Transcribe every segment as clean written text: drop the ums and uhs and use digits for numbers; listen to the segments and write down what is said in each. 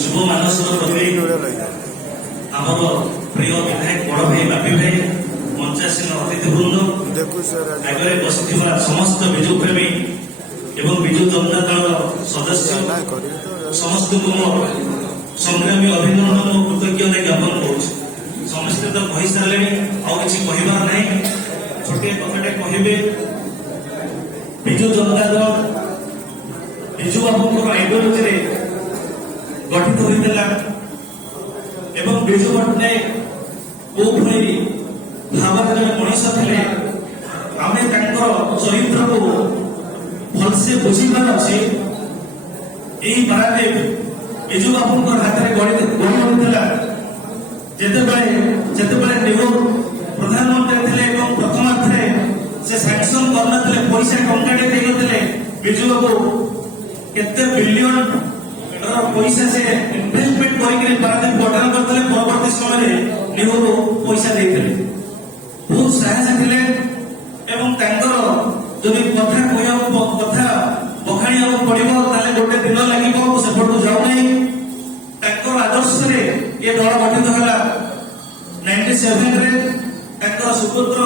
ଯୁବ ମାନସର କବି ଆମର ପ୍ରିୟ ବିଧାୟକ ବଡ଼ ଭାଇ ବାପି ଭାଇ, ମଞ୍ଚାସୀନ ଅତିଥିବୃନ୍ଦ, ଆଗରେ ବସିଥିବା ସମସ୍ତ ବିଜୁ ପ୍ରେମୀ ଏବଂ ବିଜୁ ଜନତା ଦଳର ସଦସ୍ୟ ସମସ୍ତଙ୍କୁ ମୋ ସଂଗ୍ରାମୀ ଅଭିନନ୍ଦନ ଓ କୃତଜ୍ଞତା ଜ୍ଞାପନ କରୁଛି। ସମସ୍ତେ ତ କହିସାରିଲେଣି, ଆଉ କିଛି କହିବାର ନାହିଁ। ଛୋଟିଆ କଥାଟେ କହିବେ, ବିଜୁ ଜନତା ଦଳ ବିଜୁ ବାବୁଙ୍କର ଆଇଡିଓଲୋଜିରେ ଗଠିତ ହୋଇଥିଲା ଏବଂ ବିଜୁ ପଟ୍ଟନାୟକ କୋଉଭଳି ଭାବରେ ମଣିଷ ଥିଲେ ଆମେ ତାଙ୍କର ଚରିତ୍ରକୁ ଭଲସେ ବୁଝିବାର ଅଛି। ଏହି ପାରାଦୀପ ବିଜୁ ବାବୁଙ୍କର ହାତରେ ଗଢ଼ି ଉଠିଥିଲା ଯେତେବେଳେ ନେହେରୁ ପ୍ରଧାନମନ୍ତ୍ରୀ ଥିଲେ ଏବଂ ପ୍ରଥମାର୍ଥରେ ସେ ସାଂସନ କରିନଥିଲେ, ପଇସା ଟଙ୍କାଟେ ଦେଇନଥିଲେ। ବିଜୁ ବାବୁ କେତେ ବିଲିୟନ ପଇସା ସେ ଇନଭେଷ୍ଟମେଣ୍ଟ କରିକି ପାରାଦୀପ ଗଠନ କରିଥିଲେ। ପରବର୍ତ୍ତୀ ସମୟରେ ନେହେରୁ ପଇସା ଦେଇଥିଲେ। ବହୁତ ସାହସ ଥିଲେ ଏବଂ ତାଙ୍କର ଯଦି କଥା କହିବାକୁ କଥା ବଖାଣିବାକୁ ପଡିବ ତାହେଲେ ଗୋଟେ ଦିନ ଲାଗିବ, ସେପଟକୁ ଯାଉନାହିଁ। ତାଙ୍କର ଆଦର୍ଶରେ ଏ ଦଳ ଗଠିତ ହେଲା 97ରେ। ତାଙ୍କର ସୁପୁତ୍ର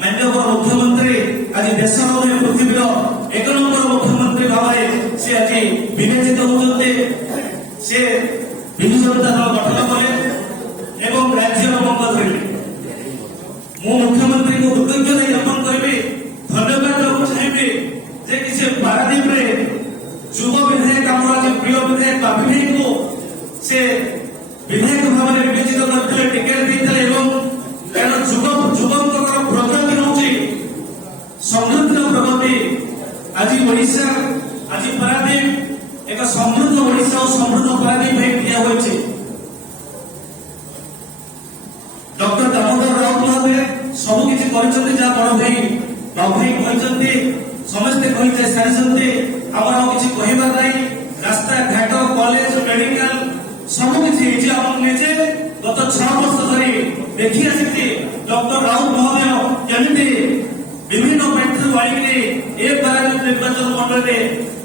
ମାନ୍ୟବର ମୁଖ୍ୟମନ୍ତ୍ରୀ ଆଜି ଦେଶର ପୃଥିବୀର 1 ନମ୍ବର ମୁଖ୍ୟମନ୍ତ୍ରୀ ଭାବରେ ସେ ଆଜି ବିବେଚିତ ହେଉଛନ୍ତି। ସେ ବିଜୁ ଜନତା ଦଳ ଗଠନ କଲେ ଏବଂ ରାଜ୍ୟର ମଙ୍ଗ ଧରିଲେ। ମୁଁ ମୁଖ୍ୟମନ୍ତ୍ରୀଙ୍କୁ କୃତଜ୍ଞତା ଜ୍ଞାପନ କରିବି, ଧନ୍ୟବାଦ ଦେବାକୁ ଚାହିଁବି ଯେ କି ସେ ପାରାଦୀପରେ ଯୁବ ବିଧାୟକ ଆମର ଆଜି ପ୍ରିୟ ବିଧାୟକ ବାପି ଭାଇଙ୍କୁ ସେ ବିଧାୟକ ଭାବରେ ବିବେଚିତ କରିଥିଲେ, ଟିକେଟ ଦେଇଥିଲେ ଏବଂ କାରଣ ଯୁବଙ୍କର ପ୍ରଗତି ହେଉଛି ସମୃଦ୍ଧ ପ୍ରଗତି। ଆଜି ଓଡ଼ିଶା, ଆଜି ପାରାଦୀପ ଏକ ସମୃଦ୍ଧ ଓଡ଼ିଶା ଓ ସମୃଦ୍ଧ ପାରାଦୀପ ଭାଇ ଠିଆ ହୋଇଛି। ଡକ୍ଟର ଦାମୋଦର ରାଉତ ମହୋଦୟ ସବୁ କିଛି କରିଛନ୍ତି, ଯାହା ବଡ଼ ଭାଇ ବାବୁ ଭାଇ କହିଛନ୍ତି, ସମସ୍ତେ କହି ସାରିଛନ୍ତି। ଆମର ଆଉ କିଛି କହିବାର ନାହିଁ। ରାସ୍ତା ଘାଟ, କଲେଜ, ମେଡିକାଲ ସବୁ କିଛି ହେଇଛି। ଆପଣ ନିଜେ ଗତ 6 ବର୍ଷ ଧରି ଦେଖି ଆସିଛି ଡକ୍ଟର ରାଉତ ମହୋଦୟ କେମିତି ବିଭିନ୍ନ ପାଣ୍ଠିରୁ ଆଣିକି ଏ ପାରାଦୀପ ନିର୍ବାଚନ ମଣ୍ଡଳୀରେ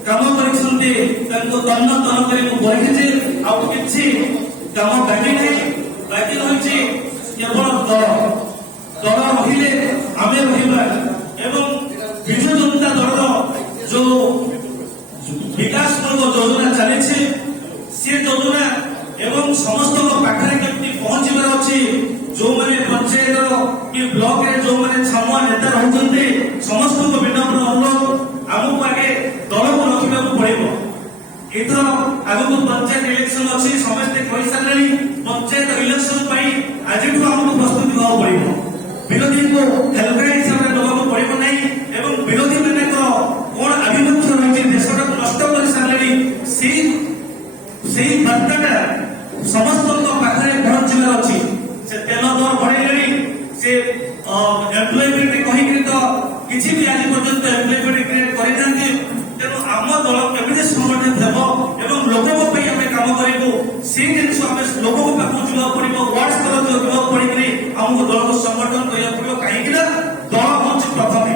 କାମ କରିଛନ୍ତି। ତାଙ୍କୁ ତନ୍ନ ତନ କରି ମୁଁ କହିଛି। ଆଉ କିଛି କାମ ବାକି ନାହିଁ, ବାକି ରହିଛି କେବଳ ଦଳ ରହିଲେ ଆମେ ରହିବା ଏବଂ ବିଜୁ ଜନତା ଦଳର ଯୋଉ ବିକାଶମୂଳକ ଯୋଜନା ଚାଲିଛି ସେ ଯୋଜନା ଏବଂ ସମସ୍ତଙ୍କ ପାଖରେ କେମିତି ପହଞ୍ଚିବାର ଅଛି। ଯୋଉମାନେ ପଞ୍ଚାୟତର କି ବ୍ଲକରେ ଯୋଉମାନେ ଛାମୁଆ ନେତା ରହୁଛନ୍ତି ସମସ୍ତଙ୍କୁ ବିନମ୍ର ଅନୁରୋଧ, ଆମକୁ ଆଗେ ଦଳକୁ ରଖିବାକୁ ପଡିବ। ଏଥର ଆଗକୁ ପଞ୍ଚାୟତ ଇଲେକ୍ସନ ଅଛି, ସମସ୍ତେ କହିସାରିଲେଣି। ପଞ୍ଚାୟତ ଇଲେକ୍ସନ ପାଇଁ ଆଜିଠୁ ଆମକୁ ପ୍ରସ୍ତୁତି ହେବାକୁ ପଡିବ। ବିରୋଧୀଙ୍କୁ ହେଲଗା ହିସାବରେ ଦେବାକୁ ପଡିବ ନାହିଁ ଏବଂ ବିରୋଧୀ ମାନଙ୍କର କଣ ଆଭିମୁଖ୍ୟ ରହିଛି, ଦେଶଟାକୁ ନଷ୍ଟ କରିସାରିଲେଣି। ସେଇ ବାର୍ତ୍ତାଟା ସମସ୍ତଙ୍କ ପାଖରେ ପହଞ୍ଚିବାର ଅଛି। ସେ ତେଲ ଦର ବଢେଇଲେଣି, ସେ ଏମ୍ପ୍ଲୟମେଣ୍ଟ କହିକି ତ କିଛି ବି ଆଜି ପର୍ଯ୍ୟନ୍ତ ଏମ୍ପ୍ଲୟମେଣ୍ଟ କ୍ରିଏଟ୍ କରିଥାନ୍ତି। ତେଣୁ ଆମ ଦଳ କେମିତି ସଂଗଠିତ ହେବ ଏବଂ ଲୋକଙ୍କ ପାଇଁ ଆମେ କାମ କରିବୁ, ସେଇ ଜିନିଷ ଆମେ ଲୋକଙ୍କ ପାଖକୁ ଯିବାକୁ ପଡିବ। ୱାର୍ଡ ସ୍ତରକୁ ଯିବାକୁ ପଡିକିରି ଆମକୁ ଦଳକୁ ସଂଗଠନ କରିବାକୁ ପଡିବ। କାହିଁକି ନା ଦଳ ହେଉଛି ପ୍ରଥମେ,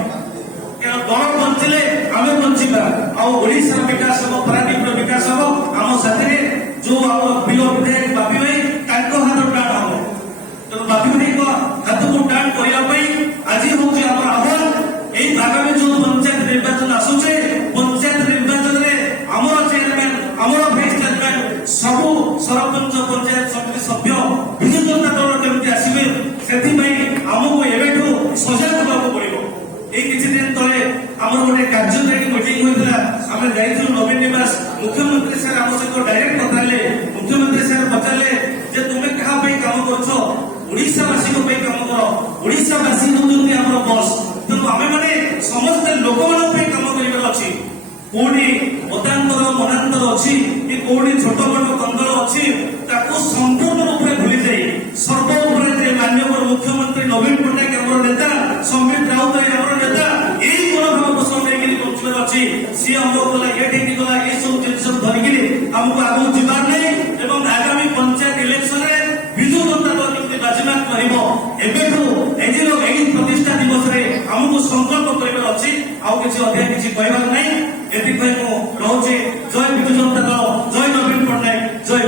କାରଣ ଦଳ ବଞ୍ଚିଲେ ଆମେ ବଞ୍ଚିବା, ଆଉ ଓଡ଼ିଶାର ବିକାଶ ହେବ, ପାରାଦୀପର ବିକାଶ ହେବ। ଆମ ସାଥିରେ ଯୋଉ ଆମର ପ୍ରିୟ ବିଧାୟକ ବାପି ଭାଇ, ତାଙ୍କ ହାତ ଟାଣ ହବ। ତେଣୁ ବାପି ଭାଇଙ୍କ ହାତକୁ ଟାଣ କରିବା ପାଇଁ ଆଜି ହେଉଛି ଆମର ଆହ୍ୱାନ। এই আগামী ଯୋଉ ପଞ୍ଚାୟତ ନିର୍ବାଚନ ଆସୁଛେ, ପଞ୍ଚାୟତ ନିର୍ବାଚନରେ ଆମର ଚେୟାରମ୍ୟାନ, ଆମର ଭାଇସ ଚେୟାରମ୍ୟାନ, ସବୁ ସରପଞ୍ଚ, ପଞ୍ଚାୟତ ସମିତି ସଭ୍ୟ ବିଜୁ ଜନତା ଦଳ କେମିତି ଆସିବେ, ସେଥିପାଇଁ ଆମକୁ ଏବେଠୁ ସଜାଗ ହେବାକୁ ପଡିବ। এই କିଛି ଦିନ ତଳେ ଆମର ଗୋଟେ କାର୍ଯ୍ୟକାରୀ ମିଟିଂ ହୋଇଥିଲା। ଆମେ ଯାଇଥିଲୁ ନବୀନ ନିବାସ। ମୁଖ୍ୟମନ୍ତ୍ରୀ ସାର୍ ଆମ ସହିତ ଡାଇରେକ୍ଟ କଥା ହେଲେ। ମୁଖ୍ୟମନ୍ତ୍ରୀ ସାର୍ ପଚାରିଲେ ଯେ ତୁମେ କାହା ପାଇଁ କାମ କରୁଛ? ଓଡ଼ିଶାବାସୀଙ୍କ ପାଇଁ କାମ କର। ଓଡ଼ିଶାବାସୀ ହେଉଛନ୍ତି ଆମର ବସ୍। ତେଣୁ ଆମେ ମାନେ ସମସ୍ତେ ଲୋକମାନଙ୍କ ପାଇଁ କାମ କରିବାର ଅଛି। କୋଉଠି ମତାନ୍ତର ମନାନ୍ତର ଅଛି କି କୋଉଠି ଛୋଟ ବଡ କନ୍ଦଳ ଅଛି, ତାକୁ ସମ୍ପୂର୍ଣ୍ଣ ରୂପେ ଭୁଲି ଯାଇ ସର୍ବ ଉପରେ ଯେ ମାନ୍ୟବର ମୁଖ୍ୟମନ୍ତ୍ରୀ ନବୀନ ପଟ୍ଟନାୟକ ଆମର ନେତା, ସମ୍ବିତ ରାଉତରାୟ ଆମର ନେତା, ଏଇ ମନୋଭାବ ପୋଷଣ ନେଇକି ବଞ୍ଚିବାର ଅଛି। ସିଏ ଆମକୁ ଗଲା ଏଠିକି ଗଲା, ଏସବୁ ଜିନିଷ ଧରିକିରି ଆମକୁ ଆଗକୁ ଯିବାର ନାହିଁ ଏବଂ ଆଗାମୀ ପଞ୍ଚାୟତ ଇଲେକ୍ସନରେ ବିଜୁ ଜନତା ଦଳ କେମିତି ବାଜିମାତ କରିବ, ଏବେଠୁ ଏହି ପ୍ରତିଷ୍ଠା ଦିବସରେ ଆମକୁ ସଂକଳ୍ପ କରିବାର ଅଛି। ଆଉ କିଛି ଅଧିକା କିଛି କହିବାର ନାହିଁ। ଏଥିପାଇଁ ମୁଁ ରହୁଛି। ଜୟ ବିଜୁ ଜନତା ଦଳ, ଜୟ ନବୀନ ପଟ୍ଟନାୟକ, ଜୟ